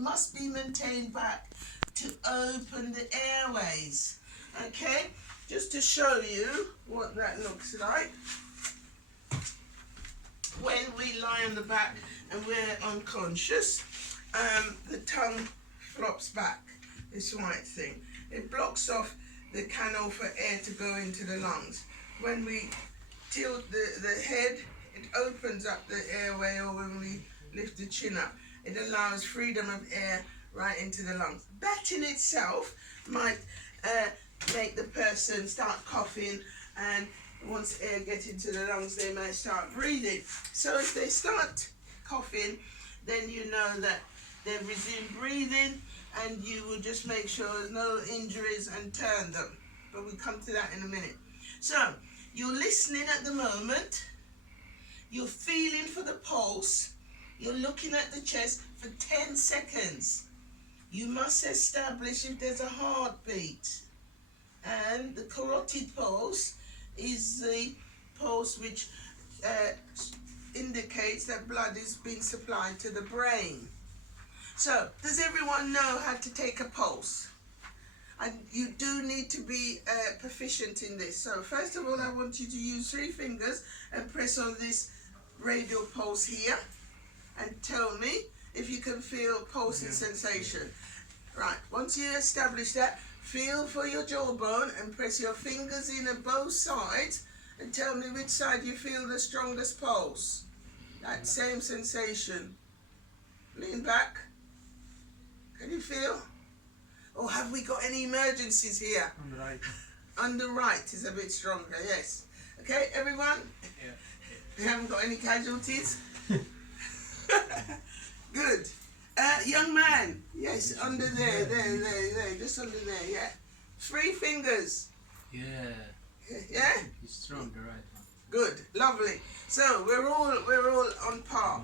must be maintained back to open the airways. Okay, just to show you what that looks like. When we lie on the back and we're unconscious, the tongue flops back, this white thing. It blocks off the canal for air to go into the lungs. When we tilt the head, it opens up the airway, or when we lift the chin up, it allows freedom of air right into the lungs. That in itself might make the person start coughing, and once air gets into the lungs, they may start breathing. So if they start coughing, then you know that they've resumed breathing, and you will just make sure there's no injuries and turn them. But we'll come to that in a minute. So you're listening at the moment, you're feeling for the pulse, you're looking at the chest for 10 seconds. You must establish if there's a heartbeat. And the carotid pulse is the pulse which indicates that blood is being supplied to the brain. So, does everyone know how to take a pulse? And you do need to be proficient in this. So, first of all, I want you to use 3 fingers and press on this radial pulse here, and tell me if you can feel pulsing sensation. Right, once you establish that, feel for your jawbone and press your fingers in at both sides and tell me which side you feel the strongest pulse. That same sensation. Lean back. Can you feel? Or have we got any emergencies here? On the right. On the right is a bit stronger, yes. Okay, everyone? Yeah. We haven't got any casualties? Good. Young man, yes, under there, there, just under there, yeah. 3 fingers. Yeah. Yeah? He's strong, the right one. Good, lovely. So we're all on par.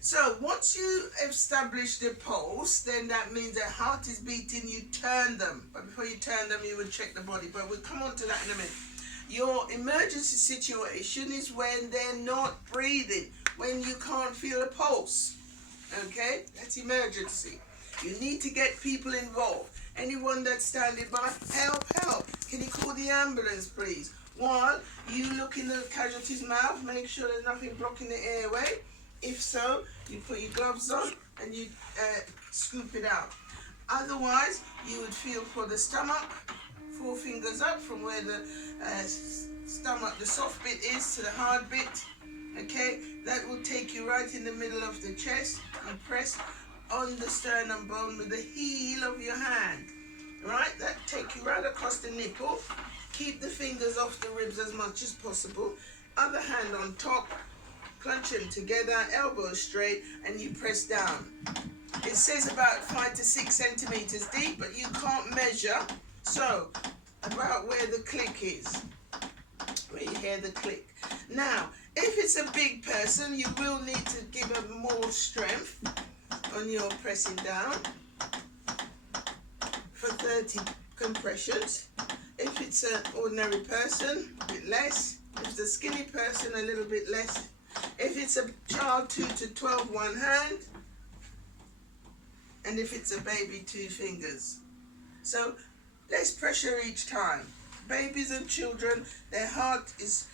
So once you establish the pulse, then that means the heart is beating. You turn them, but before you turn them, you would check the body. But we'll come on to that in a minute. Your emergency situation is when they're not breathing, when you can't feel a pulse. Okay, that's emergency. You need to get people involved. Anyone that's standing by, help. Can you call the ambulance, please? While you look in the casualty's mouth, make sure there's nothing blocking the airway. If so, you put your gloves on and you scoop it out. Otherwise, you would feel for the stomach, 4 fingers up from where the stomach, the soft bit is, to the hard bit. Okay, that will take you right in the middle of the chest and press on the sternum bone with the heel of your hand. Right, that take you right across the nipple. Keep the fingers off the ribs as much as possible. Other hand on top, clench them together, elbows straight, and you press down. It says about 5 to 6 centimeters deep, but you can't measure. So, about where the click is, where you hear the click. Now, if it's a big person, you will need to give them more strength on your pressing down for 30 compressions. If it's an ordinary person, a bit less. If it's a skinny person, a little bit less. If it's a child, 2 to 12, 1 hand. And if it's a baby, 2 fingers. So less pressure each time. Babies and children, their heart is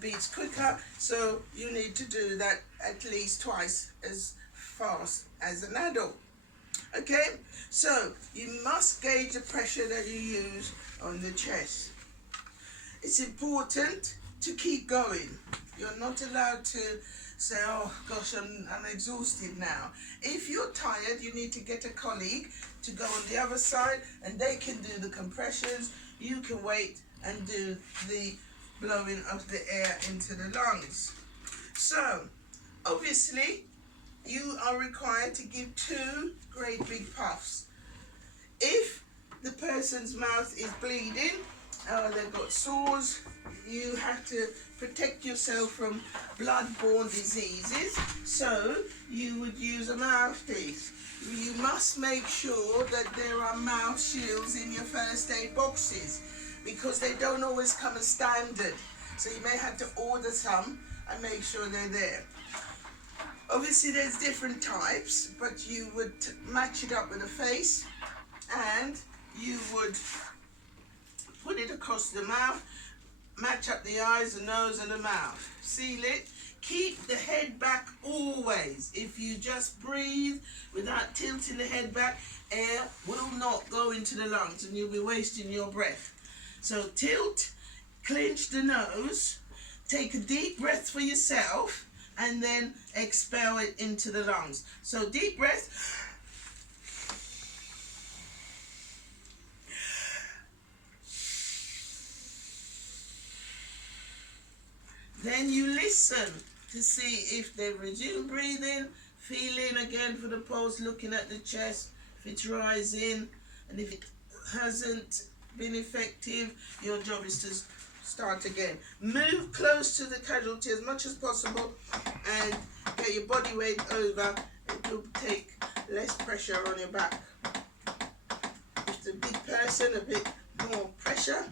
beats quicker, so you need to do that at least twice as fast as an adult. Okay, so you must gauge the pressure that you use on the chest. It's important to keep going. You're not allowed to say, oh gosh, I'm exhausted now. If you're tired, you need to get a colleague to go on the other side and they can do the compressions. You can wait and do the blowing of the air into the lungs. So, obviously, you are required to give 2 great big puffs. If the person's mouth is bleeding, or they've got sores, you have to protect yourself from blood-borne diseases, so you would use a mouthpiece. You must make sure that there are mouth shields in your first aid boxes, because they don't always come as standard. So you may have to order some and make sure they're there. Obviously there's different types, but you would match it up with the face, and you would put it across the mouth, match up the eyes, the nose and the mouth. Seal it. Keep the head back always. If you just breathe without tilting the head back, air will not go into the lungs and you'll be wasting your breath. So tilt, clench the nose, take a deep breath for yourself, and then expel it into the lungs. So deep breath. Then you listen to see if they resume breathing, feeling again for the pulse, looking at the chest, if it's rising, and if it hasn't been effective, your job is to start again. Move close to the casualty as much as possible and get your body weight over. It will take less pressure on your back. If it's a big person, a bit more pressure.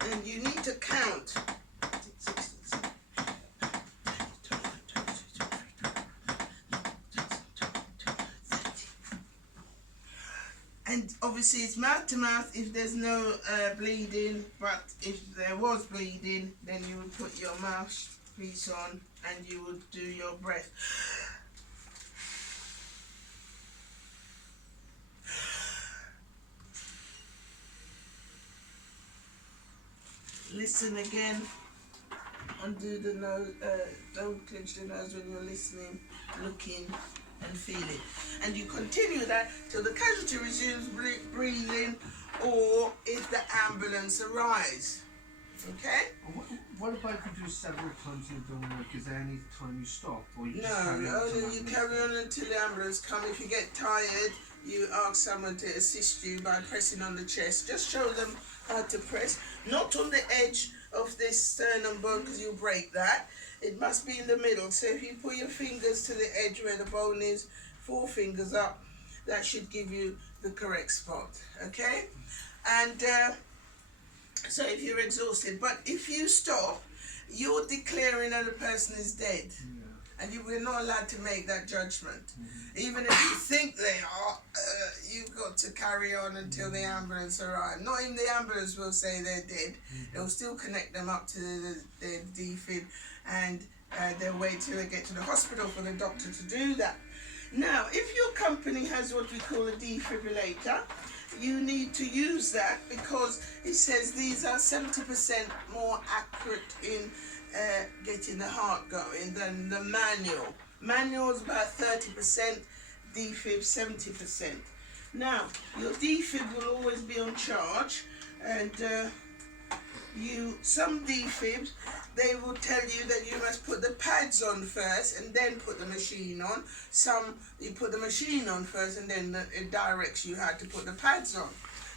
And you need to count. And obviously it's mouth to mouth if there's no bleeding, but if there was bleeding, then you would put your mouthpiece on and you would do your breath. Listen again. Undo the nose, don't clench the nose when you're listening, looking and feeling. And you continue that till the casualty resumes breathing or if the ambulance arrives. Okay? What about if you do several times and it don't work? Is there any time you stop? Or you No, just carry on only you carry on until the ambulance comes. If you get tired, you ask someone to assist you by pressing on the chest. Just show them how to press. Not on the edge of this sternum bone because you'll break that. It must be in the middle. So if you put your fingers to the edge where the bone is, 4 fingers up, that should give you the correct spot. Okay? And so if you're exhausted, but if you stop, you're declaring that the person is dead. And we're not allowed to make that judgment. Even if you think they are, you've got to carry on until the ambulance arrives. Not even the ambulance will say they're dead. They'll still connect them up to the defib and they'll wait till they get to the hospital for the doctor to do that. Now, if your company has what we call a defibrillator, you need to use that because it says these are 70% more accurate in getting the heart going than the manual. Manual is about 30%, defib 70%. Now, your defib will always be on charge, and some defibs, they will tell you that you must put the pads on first and then put the machine on. Some, you put the machine on first and then it directs you how to put the pads on.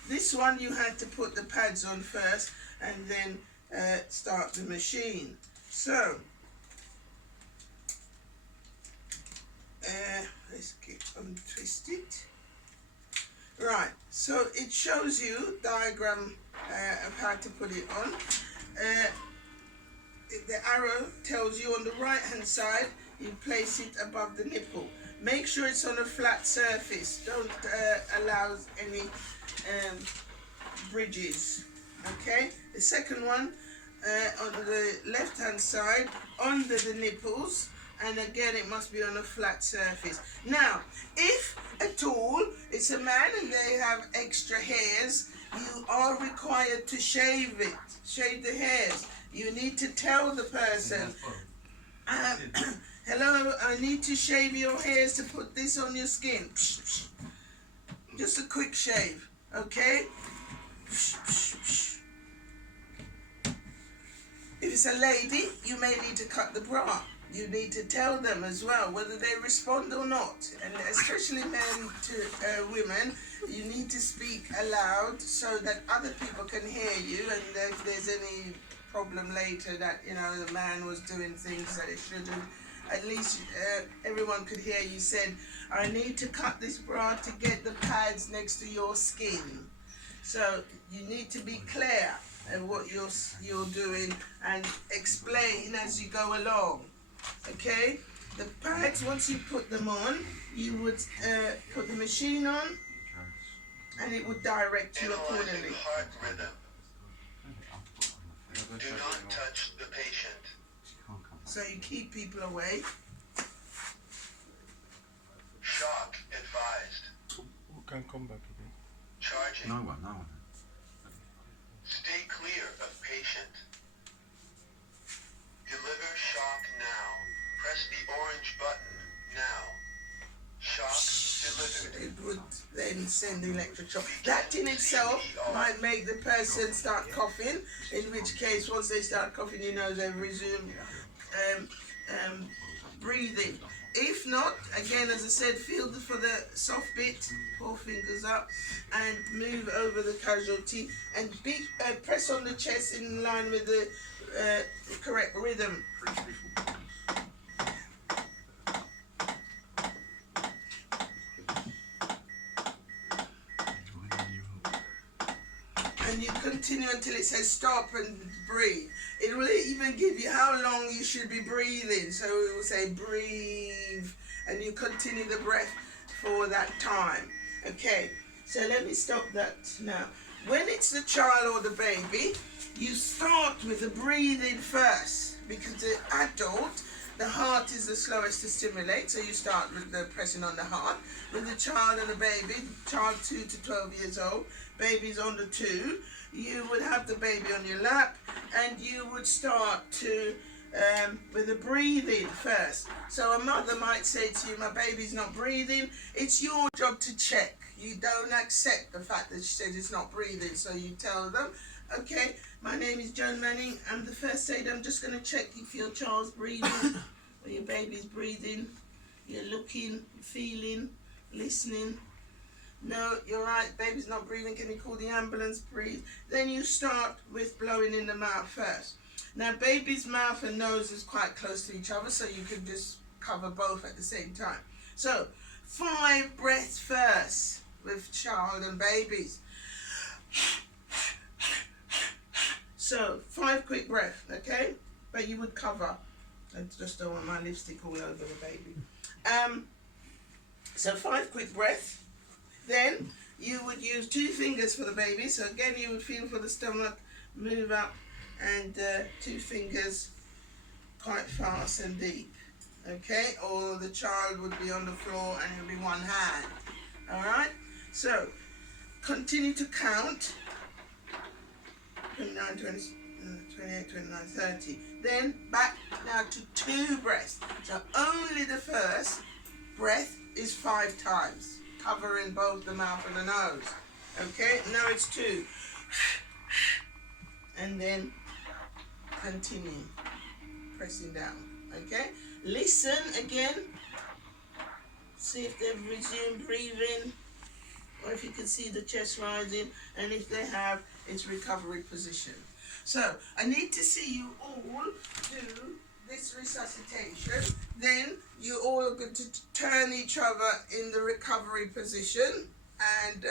This one, you had to put the pads on first and then start the machine. So, let's get untwisted. Right, so it shows you diagram of how to put it on. The arrow tells you on the right hand side, you place it above the nipple. Make sure it's on a flat surface. Don't allow any bridges. Okay, the second one on the left hand side under the nipples, and again it must be on a flat surface. Now if at all it's a man and they have extra hairs, you are required to shave it, shave the hairs. You need to tell the person, hello, I need to shave your hairs to put this on your skin. Just a quick shave, okay? If it's a lady, you may need to cut the bra. You need to tell them as well whether they respond or not. And especially men to women, you need to speak aloud so that other people can hear you, and if there's any problem later that, you know, the man was doing things that it shouldn't, at least everyone could hear you said, I need to cut this bra to get the pads next to your skin. So you need to be clear. what you're doing and explain as you go along. Okay, the pads, once you put them on, you would put the machine on and it would direct you accordingly. Heart rhythm. Do not touch the patient. So you keep people away. Shock advised. Can come back again. Charging. No one. Stay clear of patient. Deliver shock now. Press the orange button now. Shock delivered. It would then send the electric shock. That in itself might make the person start coughing, in which case once they start coughing you know they've resumed breathing. If not, again as I said, feel for the soft bit, 4 fingers up and move over the casualty and press on the chest in line with the correct rhythm. And you continue until it says stop and breathe. It will even give you how long you should be breathing. So it will say breathe and you continue the breath for that time. Okay, so let me stop that now. When it's the child or the baby, you start with the breathing first because the adult, the heart is the slowest to stimulate, so you start with the pressing on the heart. With the child and the baby, child 2 to 12 years old, baby's under 2, you would have the baby on your lap and you would start to with the breathing first. So a mother might say to you, my baby's not breathing. It's your job to check. You don't accept the fact that she says it's not breathing, so you tell them, okay, my name is Joan Manning. I'm the first aid. I'm just going to check if your child's breathing or your baby's breathing. You're looking, feeling, listening. No, you're right, baby's not breathing. Can you call the ambulance? Breathe. Then you start with blowing in the mouth first. Now, baby's mouth and nose is quite close to each other, so you can just cover both at the same time. So, 5 breaths first with child and babies. So, 5 quick breaths, okay? But you would cover. I just don't want my lipstick all over the baby. So 5 quick breaths. Then you would use 2 fingers for the baby. So again, you would feel for the stomach, move up, and 2 fingers quite fast and deep. Okay? Or the child would be on the floor and it would be 1 hand. Alright? So, continue to count. 29, 20, 28, 29, 30. Then back now to 2 breaths. So only the first breath is 5 times, covering both the mouth and the nose. Okay, now it's 2. And then continue pressing down. Okay, listen again. See if they've resumed breathing, or if you can see the chest rising, and if they have, it's recovery position. So I need to see you all do this resuscitation. Then you all are going to turn each other in the recovery position, and